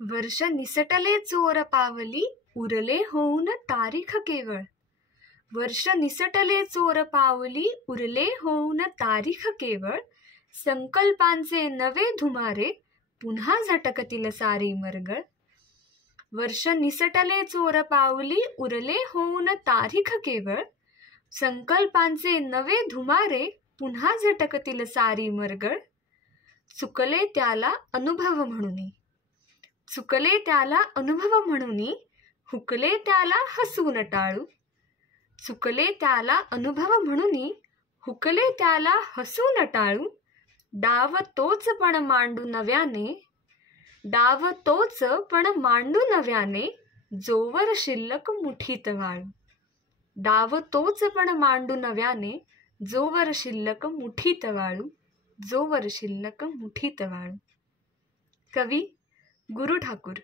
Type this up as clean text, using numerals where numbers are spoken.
वर्ष निसटले चोर पावली, उरले होऊन तारीख केवळ. वर्ष निसटले चोर पावली, उरले होऊन तारीख केवळ. संकल्पांचे नवे धुमारे, पुन्हा झटकतील सारी मरगळ. वर्ष निसटले चोर पावली, उरले होऊन तारीख केवळ. संकल्पांचे नवे धुमारे, पुन्हा झटकतील सारी मरगळ. चुकले त्याला अनुभव म्हणून, चुकले त्याला अनुभव म्हणून, हुकले त्याला हसून टाळू. चुकले त्याला अनुभव म्हणून, हुकले त्याला हसून टाळू. डाव तोच पण मांडू नव्याने, डाव तोच पण मांडू नव्याने, जोवर शिल्लक मुठीत वाळू. डाव तोच पण मांडू नव्याने, जोवर शिल्लक मुठीत वाळू. जोवर शिल्लक मुठीत वाळू. कवी गुरु ठाकूर.